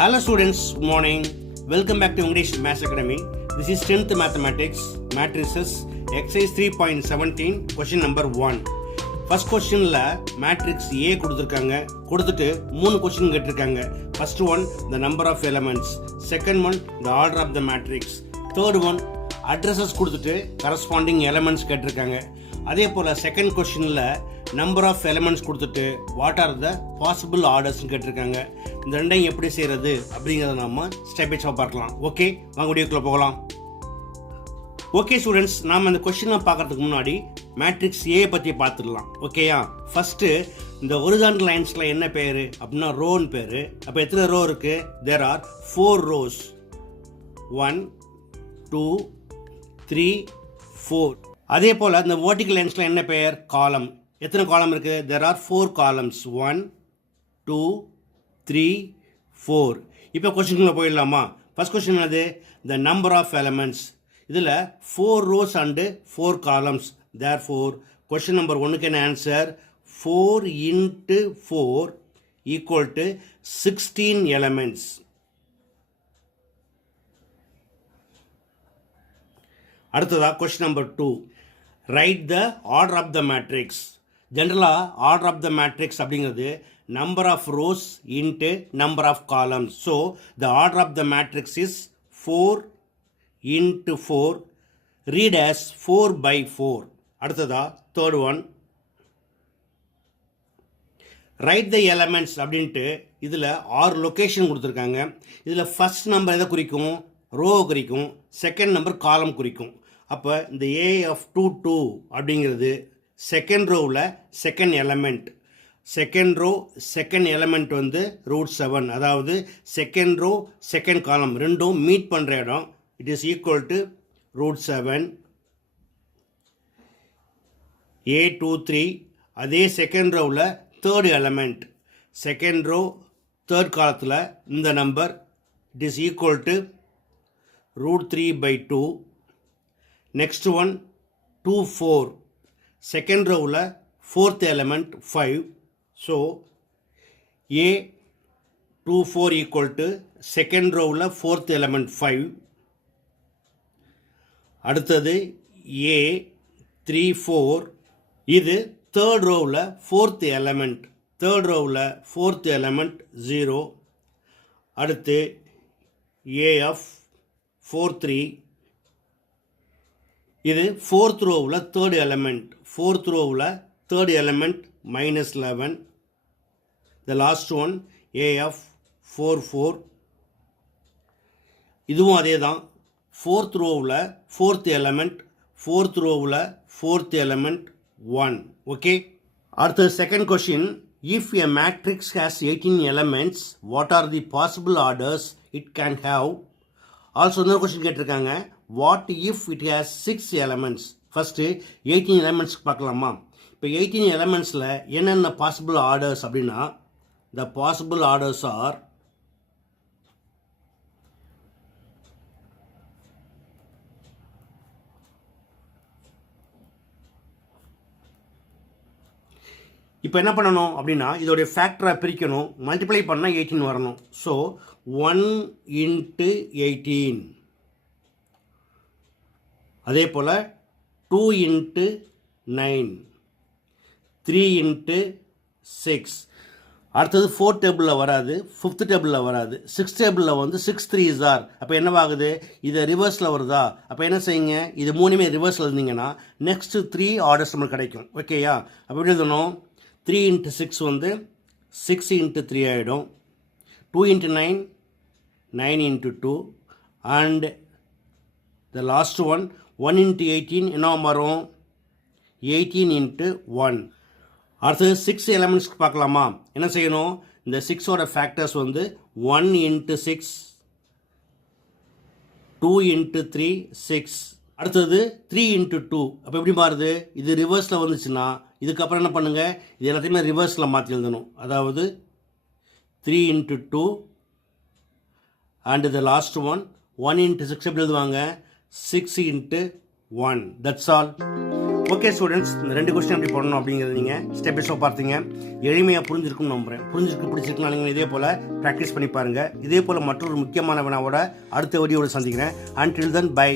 Hello students, good morning. Welcome back to English Maths Academy. This is 10th Mathematics, Matrices, Exercise 3.17, question number 1. First questionல matrix A கொடுத்துட்டு 3 question கேட்டிருக்காங்க. First one, the number of elements. Second one, the order of the matrix. Third one, addresses கொடுத்துட்டு corresponding elements கேட்டிருக்காங்க. அதே போல் second கொஸ்டினில் number of elements கொடுத்துட்டு what are the possible ஆர்டர்ஸ்னு கேட்டிருக்காங்க. இந்த ரெண்டையும் எப்படி செய்கிறது அப்படிங்கிறத நம்ம ஸ்டெப் பை ஸ்டெப் பார்க்கலாம். ஓகே, வாங்க வீடியோக்குள்ளே போகலாம். ஓகே ஸ்டூடெண்ட்ஸ், நாம் இந்த கொஸ்டினை பார்க்கறதுக்கு முன்னாடி மேட்ரிக்ஸ் ஏ பற்றி பார்த்துடலாம். ஓகேயா, ஃபஸ்ட்டு இந்த ஒரிசாண்டல் லைன்ஸில் என்ன பேர் அப்படின்னா ரோன்னு பேர். அப்போ எத்தனை ரோ இருக்குது? There are 4 rows. 1 2 3 4. அதே போல் இந்த வெர்டிக்கல் லைன்ஸில் என்ன பெயர்? காலம். எத்தனை காலம் இருக்குது? there are 4 columns. 1 2 3 4. இப்போ கொஸ்டின்ல போயிடலாமா? ஃபர்ஸ்ட் கொஸ்டின் என்னது? the number of elements. இதில் 4 rows and 4 columns. therefore question number 1க்கு என்ன answer? 4 into 4 equal to 16 elements. அடுத்ததா question number 2. Write the order of the matrix. ஜென்ரலாக ஆர்டர் ஆஃப் த மேட்ரிக்ஸ் அப்படிங்கிறது number of rows into number of columns. So the order of the matrix is 4 into 4. Read as 4/4. அடுத்ததா third one, write the elements அப்படின்ட்டு இதில் 6 location கொடுத்துருக்காங்க. இதில் first number எதை குறிக்கும்? ரோவை குறிக்கும். செகண்ட் நம்பர் காலம் குறிக்கும். அப்போ இந்த ஏ ஆஃப் 2 2 அப்படிங்கிறது செகண்ட் ரோவில் second element. Second row second element வந்து √7. அதாவது செகண்ட் ரோ செகண்ட் காலம் ரெண்டும் மீட் பண்ணுற இடம். It is equal to √7. A23 அதே செகண்ட் ரோவில் third element. Second row third காலத்தில் இந்த number it is equal to √3/2. Next one 2 4. Second ரோவில் fourth element 5. So A24 equal to second ரோவில் fourth element 5. அடுத்தது A34. இது தேர்ட் ரோவில் ஃபோர்த் எலமெண்ட். தேர்ட் ரோவில் ஃபோர்த் எலமெண்ட் 0. அடுத்து AF43. இது ஃபோர்த் ரோவில் தேர்ட் எலமெண்ட். ஃபோர்த் ரோவில் third element -11. The last one AF44. இதுவும் அதே தான். ஃபோர்த் ரோவில் ஃபோர்த் எலமெண்ட். ஃபோர்த் ரோவில் ஃபோர்த் எலமெண்ட் 1. ஓகே, அடுத்த second question. If a matrix has 18 elements, what are the possible orders it can have? Also இன்னொரு question கேட்டிருக்காங்க. What if it has 6 elements? First 18 elements பார்க்கலாமா? இப்போ 18 elementsல என்னென்ன possible orders அப்படின்னா த possible orders R இப்போ என்ன பண்ணணும் அப்படின்னா இதோடைய ஃபேக்டரை பிரிக்கணும். மல்டிப்ளை பண்ணால் 18 வரணும். So 1 into 18. அதே போல் 2 into 9. 3 into 6. அடுத்தது 4th டேபிளில் வராது, 5th டேபிளில் வராது, 6th டேபிளில் வந்து 6 3s are. அப்போ என்னவாகுது? இது ரிவர்ஸில் வருதா? அப்போ என்ன செய்யுங்க? இது மூணுமே ரிவர்ஸில் இருந்தீங்கன்னா நெக்ஸ்ட்டு 3 ஆர்டர்ஸ் நம்மளுக்கு கிடைக்கும். ஓகேயா, அப்போ எப்படி எழுதணும்? 3 into 6 வந்து 6 into 3 ஆகிடும். 2 into 9 9 into 2. And the last one 1 into 18 என்ன வரும்? 18 into 1. அடுத்தது 6 எலமெண்ட்ஸ்க்கு பார்க்கலாமா? என்ன செய்யணும்? இந்த 6ஓட ஃபேக்டர்ஸ் வந்து 1 into 6, 2 into 3 6. அடுத்தது 3 into 2. அப்போ எப்படி மாறுது? இது ரிவர்ஸில் வந்துச்சுன்னா இதுக்கப்புறம் என்ன பண்ணுங்கள்? இது எல்லாத்தையுமே ரிவர்ஸில் மாற்றி எழுதணும். அதாவது 3 into 2 and the last one 1 into 6 எப்படி எழுதுவாங்க? 6 into 1. That's all. Okay students, இந்த 2 கொஸ்டின் எப்படி பண்ணணும் அப்படிங்கிறது நீங்கள் ஸ்டெப் பை ஸ்டெப் பார்த்தீங்க. எளிமையாக புரிஞ்சிருக்கும்னு நம்புகிறேன். பிடிச்சிருக்குன்னா நீங்கள் இதே போல் ப்ராக்டிஸ் பண்ணி பாருங்கள். இதே போல் மற்றொரு முக்கியமான வினாவோட அடுத்த வீடியோட சந்திக்கிறேன். Until then, bye.